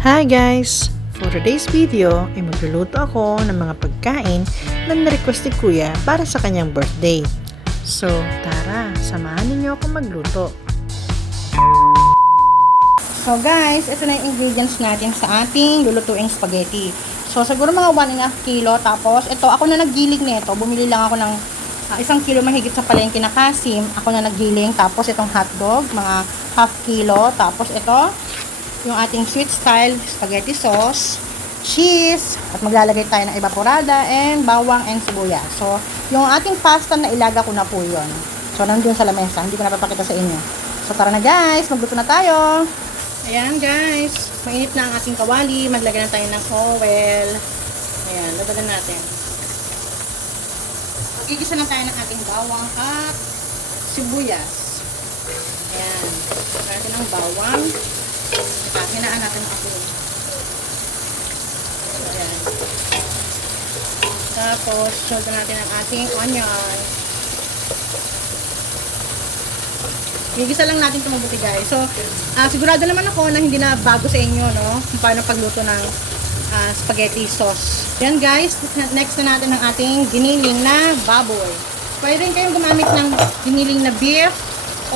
Hi guys! For today's video ay magluluto ako ng mga pagkain na na-request ni Kuya para sa kanyang birthday. So, tara, samahan ninyo ako magluto. So guys, ito na yung ingredients natin sa ating lulutuing spaghetti. So siguro mga 1 and a half kilo. Tapos ito, ako na naggiling nito. Bumili lang ako ng ah, isang kilo mahigit sa palengke na kasim. Ako na naggiling. Tapos itong hotdog, mga half kilo. Tapos ito, yung ating sweet style spaghetti sauce, cheese, at maglalagay tayo ng evaporada, and bawang and sibuyas. So, yung ating pasta na ilaga ko na po yun. So, nandun sa lamesa. Hindi ko napapakita sa inyo. So, tara na guys. Magluto na tayo. Ayan guys. Mainit na ang ating kawali. Maglagay na tayo ng oil. Ayan. Ladagan natin. Magigisa na tayo ng ating bawang at sibuyas. Ayan. Lagyan natin ng bawang. At hinaan natin apoy. Ayan. Tapos, shoulder natin ang ating onion. Gigisa lang natin ito mabuti guys. So, ah, sigurado naman ako na hindi na bago sa inyo, no? Kung paano pagluto ng ah, spaghetti sauce. Yan guys, next na natin ang ating giniling na baboy. Pwede rin kayong gumamit ng giniling na beef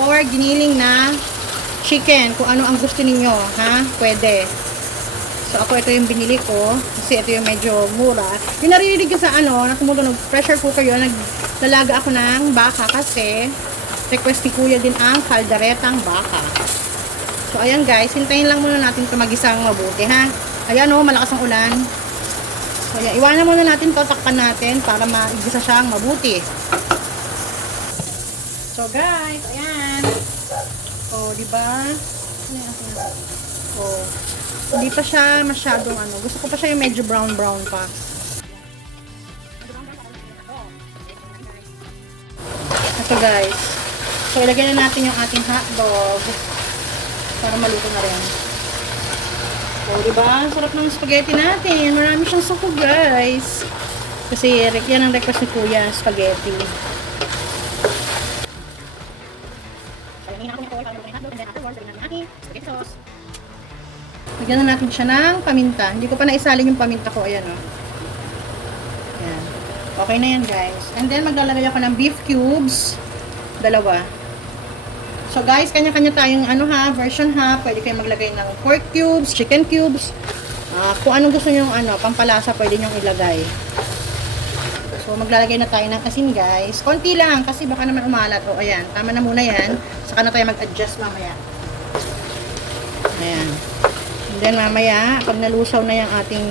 or giniling na chicken, kung ano ang gusto ninyo, ha? Pwede. So, ako ito yung binili ko, kasi ito yung medyo mura. Yung naririnig ko sa ano, na tumutunog pressure cooker yun, naglalaga ako ng baka kasi request ni kuya din ang kaldaretang baka. So, ayan guys, hintayin lang muna natin ito magisang mabuti, ha? Ayan o, malakas ang ulan. So, ayan, iwanan muna natin to, takpan natin para maigisa siyang mabuti. So, guys, ayan. O, di ba? Ano yung ating natin? O, hindi pa siya masyadong ano. Gusto ko pa siya yung medyo brown-brown pa. Ito guys. So, ilagay na natin yung ating hotdog para maluto na rin. So, di ba? Sarap ng spaghetti natin. Marami siyang suko, guys. Kasi yan ang request ni Kuya, spaghetti. Lagyan na natin siya ng paminta. Hindi ko pa naisalin yung paminta ko. Ayan, o. Ayan. Okay na yan, guys. And then, maglalagay ako ng beef cubes. Dalawa. So guys, kanya-kanya tayong ano ha, version ha. Pwede kayong maglagay ng pork cubes, chicken cubes. Ah, kung anong gusto niyo ano, pampalasa pwede niyo ilagay. So maglalagay na tayo ng asin guys. Konti lang kasi baka naman umalat. O ayan, tama na muna yan. Saka na tayo mag-adjust mamaya. Ayan. And then mamaya, pag nalusaw na yung ating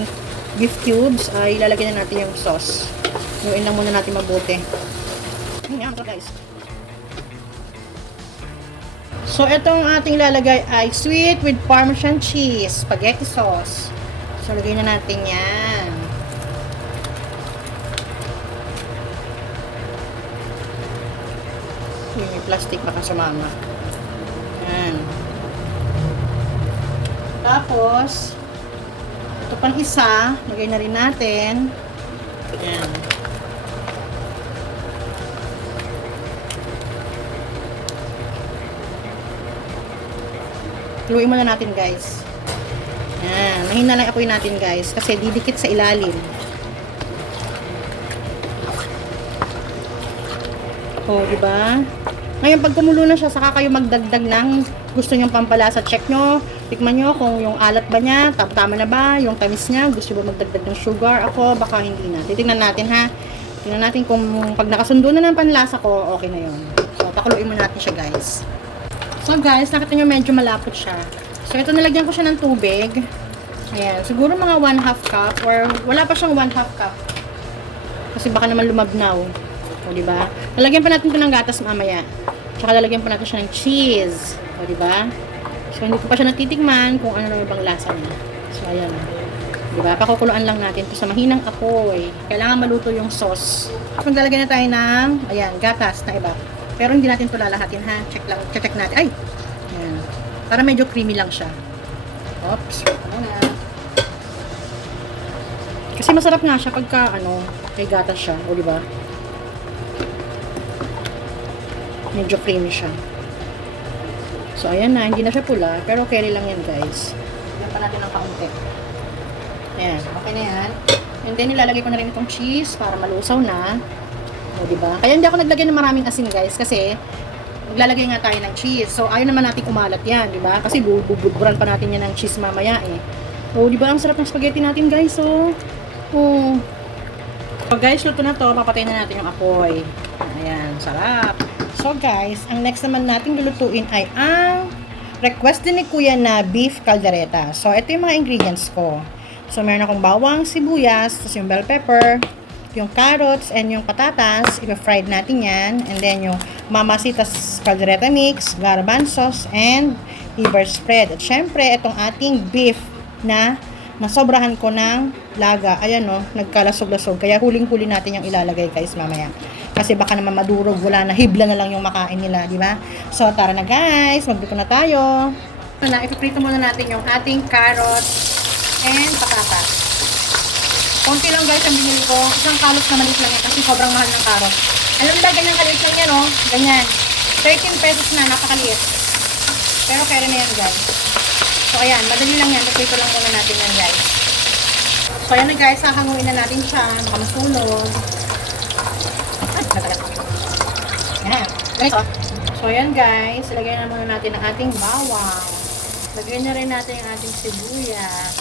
beef cubes, ay ilalagay na natin yung sauce. Luin lang muna natin mabuti. Ayan to guys. So, itong ating lalagay ay sweet with parmesan cheese, spaghetti sauce. So, lagay na natin yan. Uy, plastic baka sumama. Yan. Tapos, ito pang isa, lagay na rin natin. Yan. Luin muna natin guys. Yan. Mahina lang apoy natin guys. Kasi didikit sa ilalim. O, oh, diba? Ngayon, pag kumulo na siya, saka kayo magdagdag ng gusto nyong pampalasa. Check nyo. Tikman nyo kung yung alat ba niya, tama na ba, yung tamis niya, gusto ba magdagdag ng sugar. Ako, baka hindi na. Titignan natin ha. Tingnan natin kung pag nakasundo na ng panlasa ko, okay na yun. So, pakuluin muna natin siya guys. So guys, nakita nyo medyo malapot siya. So ito nalagyan ko siya ng tubig. Ayan, siguro mga 1 half cup or wala pa siyang 1 half cup. Kasi baka naman lumabnaw. O di ba? Lalagyan pa natin 'to ng gatas mamaya. Tsaka lalagyan pa natin siya ng cheese. O di ba? So hindi ko pa siya natitikman kung ano na bang lasa niya. So ayan. Di ba? Pakukuluan lang natin 'to sa mahinang apoy. Kailangan maluto yung sauce. Maglalagay na tayo ng ayan, gatas na iba. Pero hindi natin ito lalahatin ha. Check lang, check natin. Ay! Ayan. Para medyo creamy lang siya. Oops. Ano na. Kasi masarap nga siya pagka ano, may gatas siya. O di ba? Medyo creamy siya. So, ayan na. Hindi na siya pula. Pero carry lang yan, guys. pa natin ng kaunti. Ayan, okay na yan. And then, ilalagay ko na rin itong cheese para malusaw na. O, diba? Kaya hindi ako naglagay ng maraming asin, guys, kasi maglalagay nga tayo ng cheese. So, ayaw naman natin umalat yan, di ba? Kasi bubudburan pa natin yan ng cheese mamaya eh. Oh, di ba? Ang sarap ng spaghetti natin, guys, oh. Oh. So, guys, luto na to. Papatayin na natin yung apoy. Ayan, sarap. So, guys, ang next naman natin lulutuin ay ang request din ni Kuya na beef caldereta. So, ito yung mga ingredients ko. So, meron akong bawang, sibuyas, tapos yung bell pepper, yung carrots, and yung patatas. Ipa-fried natin yan. And then, yung mamasitas caldereta mix, garbanzos, and liver spread. At syempre, itong ating beef na masobrahan ko ng laga. Ayan no, nagkalasog-lasog. Kaya huling-huli natin yung ilalagay guys mamaya. Kasi baka naman madurog, wala na, hibla na lang yung makain nila, di ba? So, tara na guys, magluto na tayo. Na, ipiprito muna natin yung ating carrots and patatas. Konti lang guys ang binili ko. Isang kalot na maliit lang yan kasi sobrang mahal ng carrot. Alam nila, ganyan kaliit lang yan, oh. Ganyan. 13 pesos na, napakaliit. Pero kaya na yan, guys. So, ayan, madali lang yan. Prito lang muna natin yan, guys. So, ayan na, guys. Hahanguin na natin siya. Baka masunog. Ay, natagat. Ayan. Ganito. So, ayan, guys. Ilagay na muna natin ang ating bawang. Lagyan na rin natin yung ating sibuyas.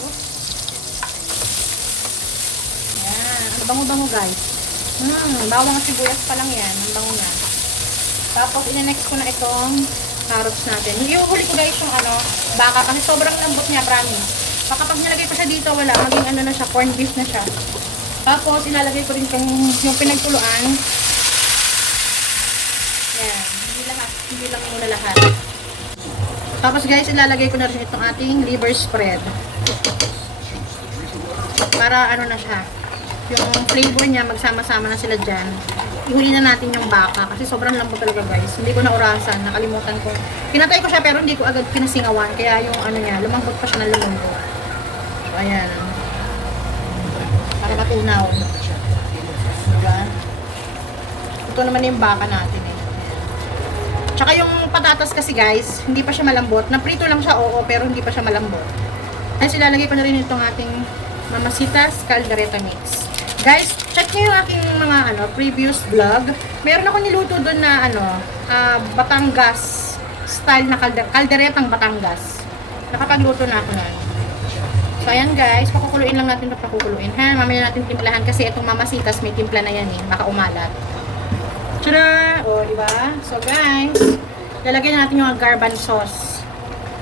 Oops. Ayan. Ang bango-bango, guys. Hmm, bawang at sibuyas pa lang yan. Ang bango na. Tapos, ina-next ko na itong carrots natin. Yung huli ko guys yung ano, baka kasi sobrang lambot niya, promise. Baka pag nilagay ko siya dito, wala. Maging ano na siya, corn beef na siya. Tapos, ilalagay ko rin yung, yung pinagtuluan. Yan. Hindi lahat. Lang muna lahat. Tapos guys, ilalagay ko na rin itong ating liver spread. Para ano na siya. Yung flavor niya, magsama-sama na sila dyan. Ihuli na natin yung baka kasi sobrang lambot talaga guys. Hindi ko na orasan, nakalimutan ko. Pinatay ko siya pero hindi ko agad pinasingawan. Kaya yung ano niya, lumambot pa siya ng lumambot. So, ayan. Para matunaw. Diba? Ito naman yung baka natin. Tsaka yung patatas kasi guys, hindi pa siya malambot. Naprito lang siya, oo, pero hindi pa siya malambot. Kasi ilalagay ko na rin itong ating mamasitas caldereta mix. Guys, check nyo yung aking mga ano, previous vlog. Meron ako niluto doon na ano, ah, Batangas style na kalder kalderetang Batangas. Nakapagluto na ako nun. So, ayan guys, pakukuluin lang natin ito pakukuluin. Ha, mamaya natin timplahan kasi itong mamasitas may timpla na yan eh, baka umalat. Tada! O, di ba? So, guys, lalagyan natin yung garban sauce.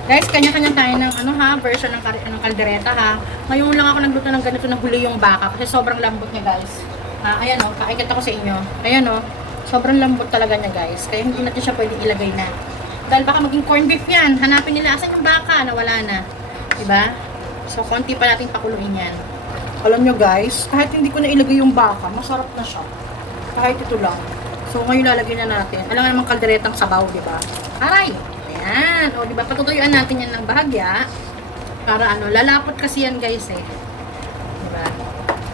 Guys, kanya-kanya tayo ng ano ha, version ng, ng kaldereta ha. Ngayon lang ako nagluto ng ganito na huli yung baka kasi sobrang lambot niya guys. Ah, ayan o, kakikita ko sa inyo. Ayan o, sobrang lambot talaga niya guys. Kaya hindi natin siya pwede ilagay na. Dahil baka maging corn beef yan. Hanapin nila, asan yung baka? Nawala na. Diba? So, konti pa natin pakuluin yan. Alam nyo guys, kahit hindi ko na ilagay yung baka, masarap na siya. Kahit ito lang. So, ngayon lalagyan na natin. Alam naman kalderetang sabaw, di ba? Aray! Ayan. O, di ba? Patutuyuan natin yan ng bahagya. Para ano, lalapot kasi yan guys eh. Di ba?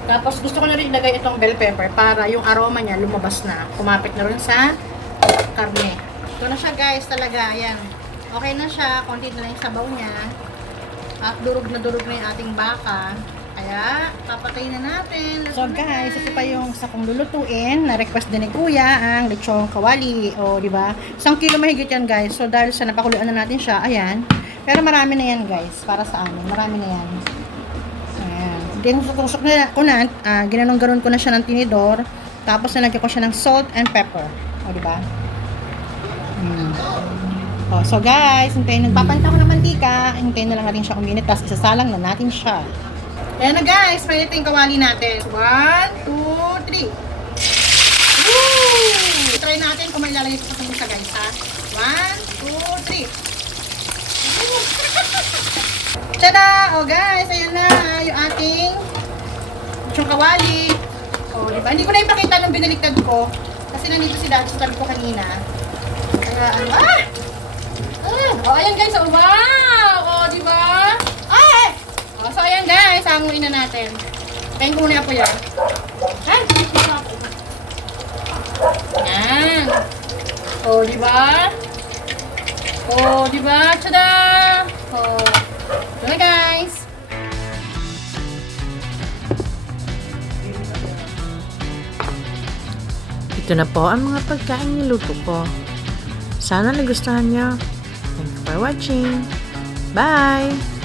Tapos gusto ko na rin ilagay itong bell pepper para yung aroma niya lumabas na. Kumapit na rin sa karne. Ito na siya guys talaga. Ayan. Okay na siya. Konti na lang yung sabaw niya. At durog na durog na yung ating baka. Kaya, papatay na natin. So guys, ito pa yung sa kong lulutuin. Na-request din ni Kuya ang lechong kawali. O, di ba? Isang kilo mahigit yan guys. So dahil sa napakuluan na natin siya, ayan. Pero marami na yan guys. Para sa amin. Marami na yan. Ayan. Then, tutusok na ko na. ah, ginanong-ganon ko na siya ng tinidor. Tapos, nalagyan ko siya ng salt and pepper. O, di ba? Hmm. Oh, so guys, hintayin, nagpapanta ko ng mantika. Hintayin na lang natin siya uminit. Tapos isasalang na natin siya. Ayan na guys, pwede ito yung kawali natin. One, two, three. Woo! Try natin kung may lalagay ko sa isa guys ha. One, two, three. Woo! Tada! O guys, ayan na yung ating yung kawali. O, di ba? Hindi ko na ipakita nung binaligtad ko. Kasi nandito si Dad sa tabi ko kanina. Kaya ano, ah! Ah! O, ayan guys, oh, wow! sasanguin na natin. Pain ko muna po yan. Ay, dito na po. O, oh, di ba? O, oh, di ba? Tada! O. Oh. Diba guys? Ito na po ang mga pagkain niluto ko. Sana nagustuhan niyo. Thank you for watching. Bye!